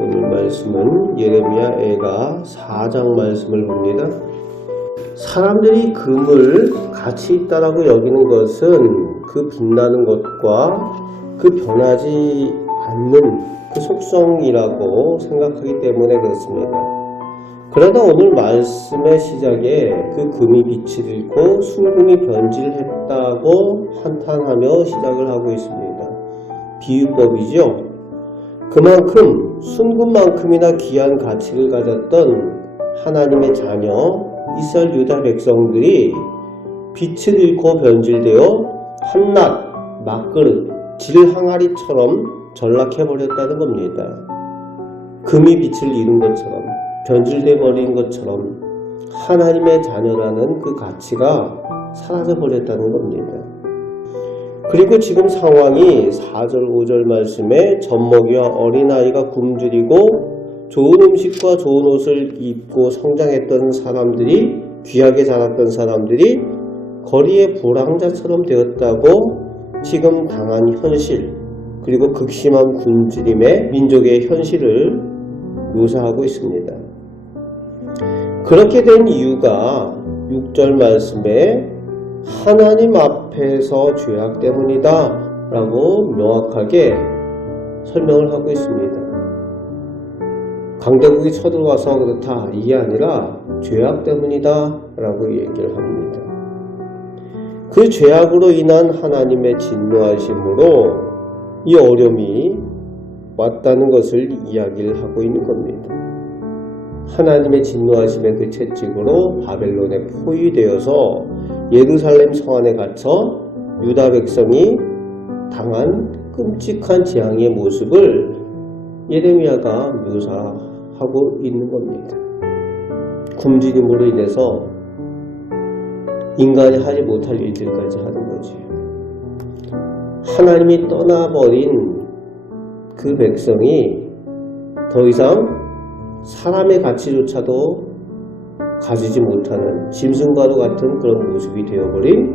오늘 말씀은 예레미야 애가 4장 말씀을 봅니다. 사람들이 금을 가치 있다라고 여기는 것은 그 빛나는 것과 그 변하지 않는 그 속성이라고 생각하기 때문에 그렇습니다. 그러다 오늘 말씀의 시작에 그 금이 빛을 잃고 순금이 변질했다고 한탄하며 시작을 하고 있습니다. 비유법이죠. 그만큼 순금만큼이나 귀한 가치를 가졌던 하나님의 자녀 이스라엘 유다 백성들이 빛을 잃고 변질되어 한낱 막그릇 질 항아리처럼 전락해버렸다는 겁니다. 금이 빛을 잃은 것처럼 변질돼 버린 것처럼 하나님의 자녀라는 그 가치가 사라져 버렸다는 겁니다. 그리고 지금 상황이 4절 5절 말씀에 젖먹이와 어린아이가 굶주리고 좋은 음식과 좋은 옷을 입고 성장했던 사람들이, 귀하게 자랐던 사람들이 거리의 불황자처럼 되었다고 지금 당한 현실, 그리고 극심한 굶주림의 민족의 현실을 묘사하고 있습니다. 그렇게 된 이유가 6절 말씀에 하나님 앞에서 죄악 때문이다 라고 명확하게 설명을 하고 있습니다. 강대국이 쳐들어와서 그렇다, 이게 아니라 죄악 때문이다 라고 얘기를 합니다. 그 죄악으로 인한 하나님의 진노하심으로 이 어려움이 왔다는 것을 이야기를 하고 있는 겁니다. 하나님의 진노하심의 그 채찍으로 바벨론에 포위되어서 예루살렘 성 안에 갇혀 유다 백성이 당한 끔찍한 재앙의 모습을 예레미야가 묘사하고 있는 겁니다. 굶주림으로 인해서 인간이 하지 못할 일들까지 하는 거지. 하나님이 떠나버린 그 백성이 더 이상 사람의 가치조차도 가지지 못하는 짐승과도 같은 그런 모습이 되어버린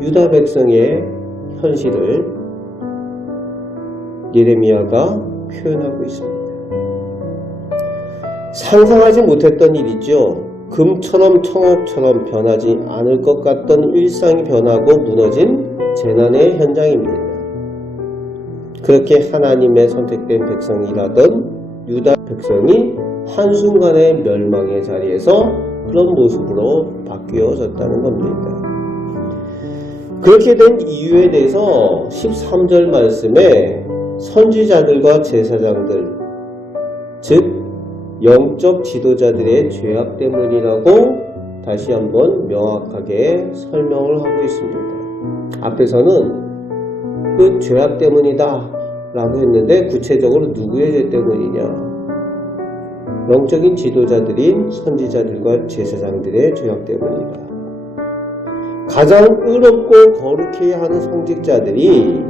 유다 백성의 현실을 예레미야가 표현하고 있습니다. 상상하지 못했던 일이죠. 금처럼 청옥처럼 변하지 않을 것 같던 일상이 변하고 무너진 재난의 현장입니다. 그렇게 하나님의 선택된 백성이라던 유다 백성이 한순간의 멸망의 자리에서 그런 모습으로 바뀌어졌다는 겁니다. 그렇게 된 이유에 대해서 13절 말씀에 선지자들과 제사장들, 즉 영적 지도자들의 죄악 때문이라고 다시 한번 명확하게 설명을 하고 있습니다. 앞에서는 그 죄악 때문이다 라고 했는데 구체적으로 누구의 죄 때문이냐? 영적인 지도자들인 선지자들과 제사장들의 죄악 때문이다. 가장 의롭고 거룩해야 하는 성직자들이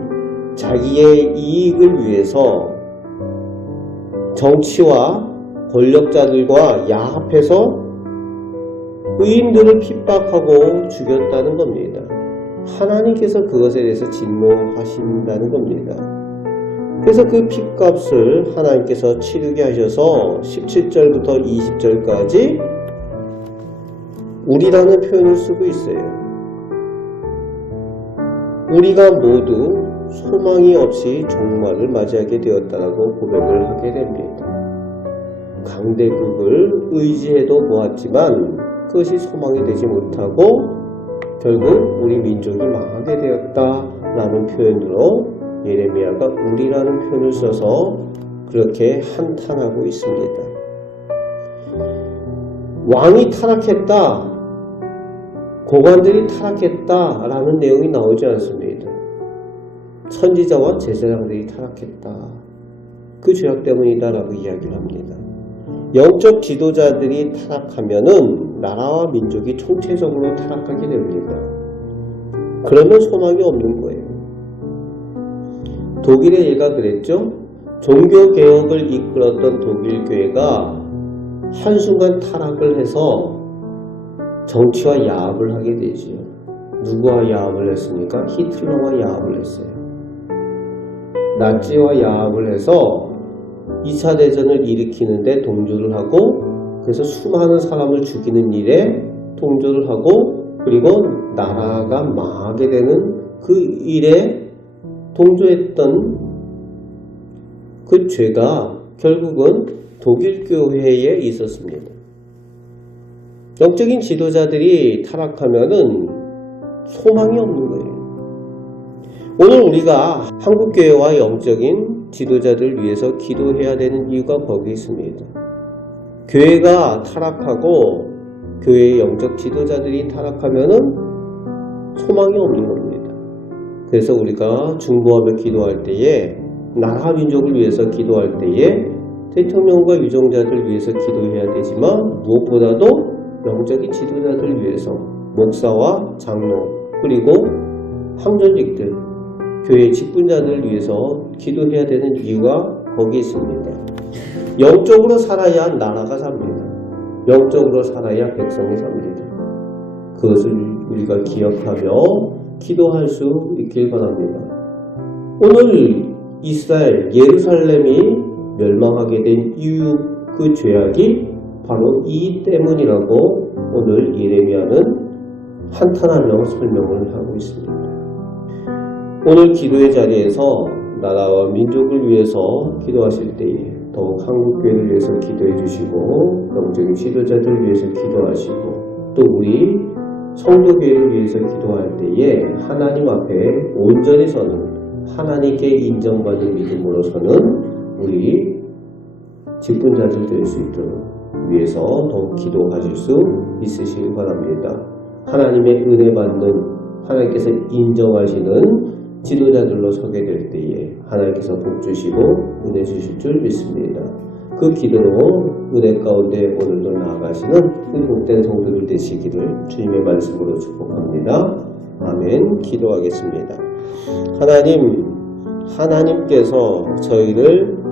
자기의 이익을 위해서 정치와 권력자들과 야합해서 의인들을 핍박하고 죽였다는 겁니다. 하나님께서 그것에 대해서 진노하신다는 겁니다. 그래서 그 핏값을 하나님께서 치르게 하셔서 17절부터 20절까지 우리라는 표현을 쓰고 있어요. 우리가 모두 소망이 없이 종말을 맞이하게 되었다라고 고백을 하게 됩니다. 강대국을 의지해도 보았지만 그것이 소망이 되지 못하고 결국 우리 민족이 망하게 되었다라는 표현으로 예레미야가 우리라는 표현을 써서 그렇게 한탄하고 있습니다. 왕이 타락했다, 고관들이 타락했다라는 내용이 나오지 않습니다. 선지자와 제사장들이 타락했다, 그 죄악 때문이다라고 이야기를 합니다. 영적 지도자들이 타락하면은 나라와 민족이 총체적으로 타락하게 됩니다. 그러면 소망이 없는 거예요. 독일의 예가 그랬죠. 종교개혁을 이끌었던 독일 교회가 한순간 타락을 해서 정치와 야합을 하게 되지요. 누구와 야합을 했습니까? 히틀러와 야합을 했어요. 나치와 야합을 해서 2차 대전을 일으키는데 동조를 하고 그래서 수많은 사람을 죽이는 일에 동조를 하고 그리고 나라가 망하게 되는 그 일에 동조했던 그 죄가 결국은 독일 교회에 있었습니다. 영적인 지도자들이 타락하면은 소망이 없는 거예요. 오늘 우리가 한국교회와 영적인 지도자들을 위해서 기도해야 되는 이유가 거기 있습니다. 교회가 타락하고 교회의 영적 지도자들이 타락하면은 소망이 없는 겁니다. 그래서 우리가 중보하며 기도할 때에 나라 민족을 위해서 기도할 때에 대통령과 유정자들을 위해서 기도해야 되지만 무엇보다도 영적인 지도자들을 위해서 목사와 장로 그리고 항전직들 교회 직분자들을 위해서 기도해야 되는 이유가 거기 있습니다. 영적으로 살아야 나라가 삽니다. 영적으로 살아야 백성이 삽니다. 그것을 우리가 기억하며 기도할 수 있길 바랍니다. 오늘 이스라엘 예루살렘이 멸망하게 된 이유 그 죄악이 바로 이 때문이라고 오늘 예레미야는 한탄하며 설명을 하고 있습니다. 오늘 기도의 자리에서 나라와 민족을 위해서 기도하실 때에 더욱 한국교회를 위해서 기도해 주시고 영적인 지도자들을 위해서 기도하시고 또 우리 성도교회를 위해서 기도할 때에 하나님 앞에 온전히 서는 하나님께 인정받는 믿음으로 서는 우리 직분자들 될 수 있도록 위해서 더욱 기도하실 수 있으시길 바랍니다. 하나님의 은혜 받는 하나님께서 인정하시는 지도자들로 서게 될 때에 하나님께서 복 주시고 은혜 주실 줄 믿습니다. 그 기도로 은혜 가운데 오늘도 나아가시는 그 복된 성도들 되시기를 주님의 말씀으로 축복합니다. 아멘. 기도하겠습니다. 하나님께서 저희를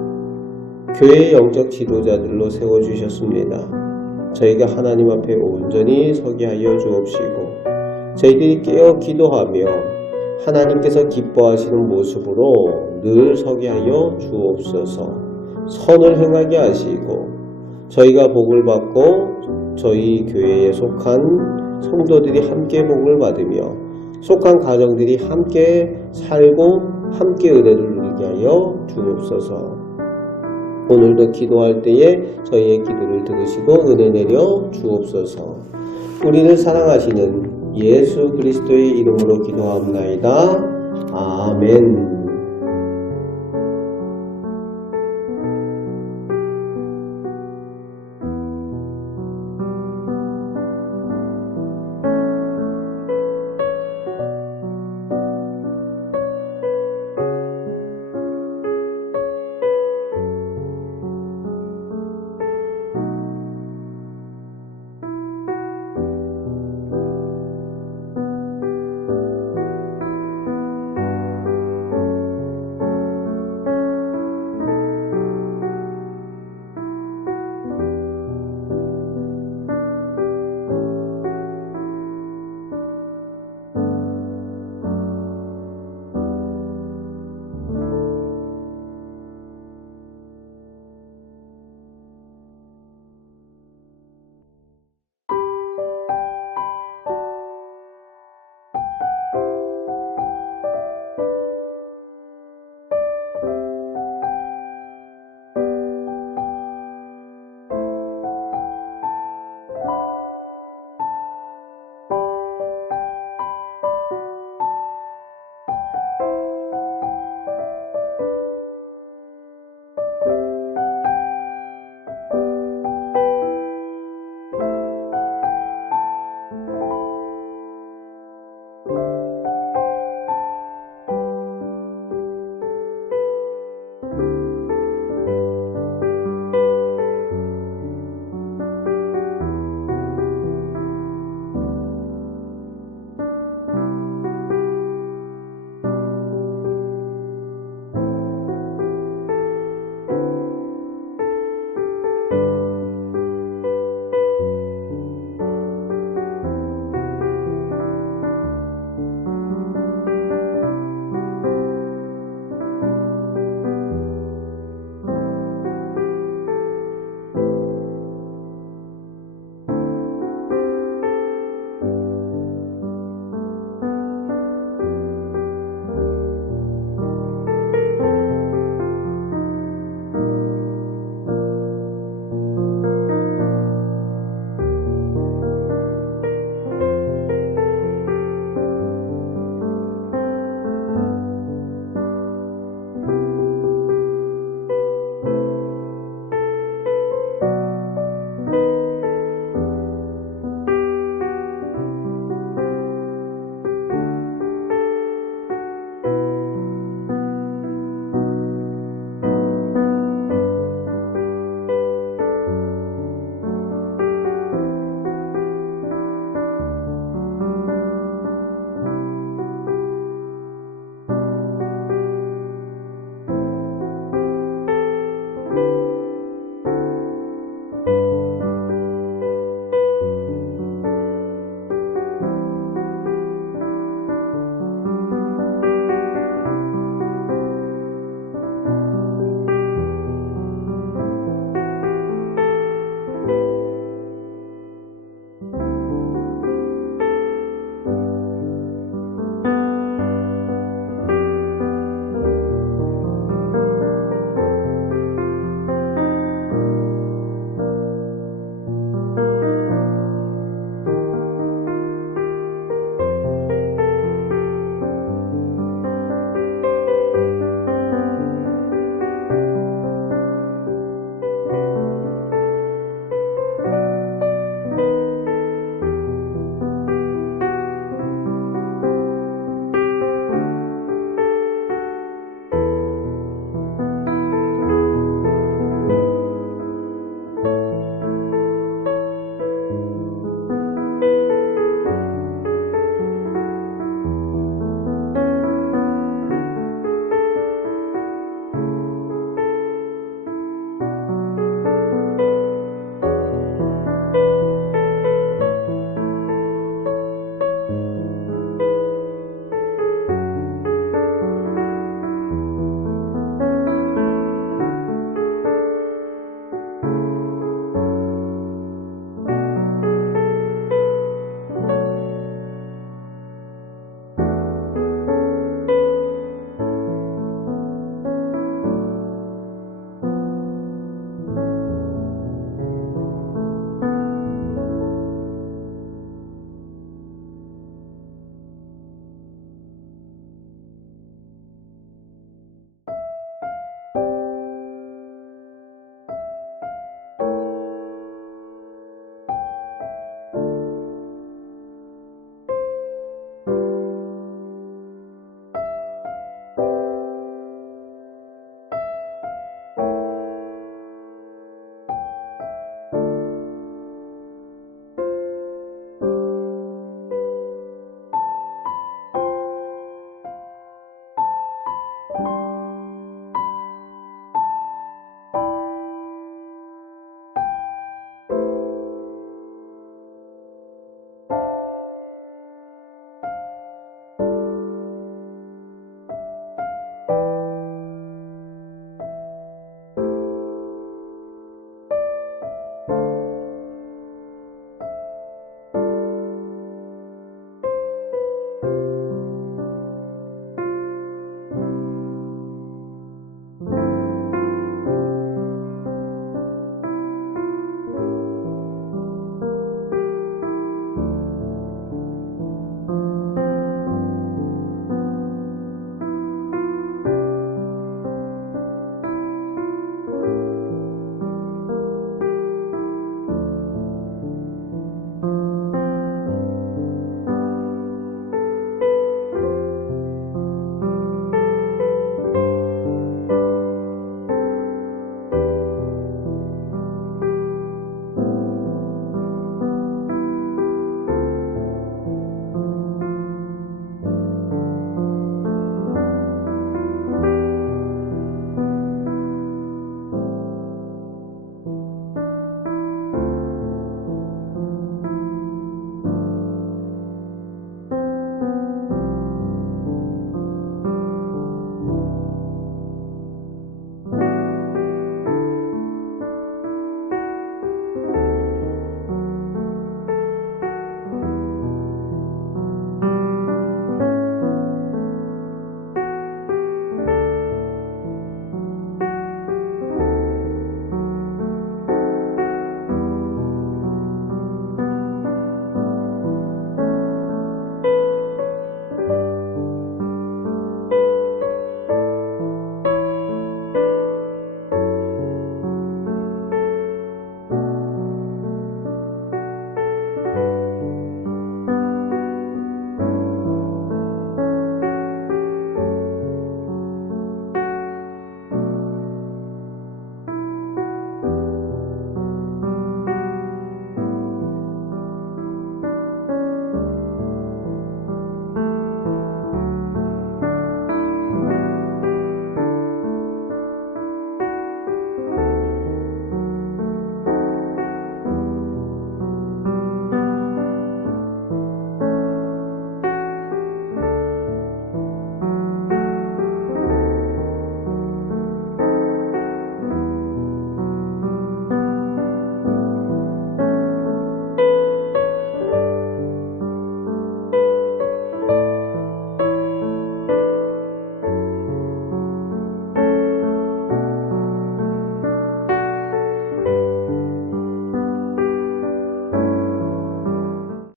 교회의 영적 지도자들로 세워주셨습니다. 저희가 하나님 앞에 온전히 서게 하여 주옵시고 저희들이 깨어 기도하며 하나님께서 기뻐하시는 모습으로 늘 서게 하여 주옵소서. 선을 행하게 하시고 저희가 복을 받고 저희 교회에 속한 성도들이 함께 복을 받으며 속한 가정들이 함께 살고 함께 은혜를 누리게 하여 주옵소서. 오늘도 기도할 때에 저희의 기도를 들으시고 은혜 내려 주옵소서. 우리를 사랑하시는 예수 그리스도의 이름으로 기도합나이다. 아멘.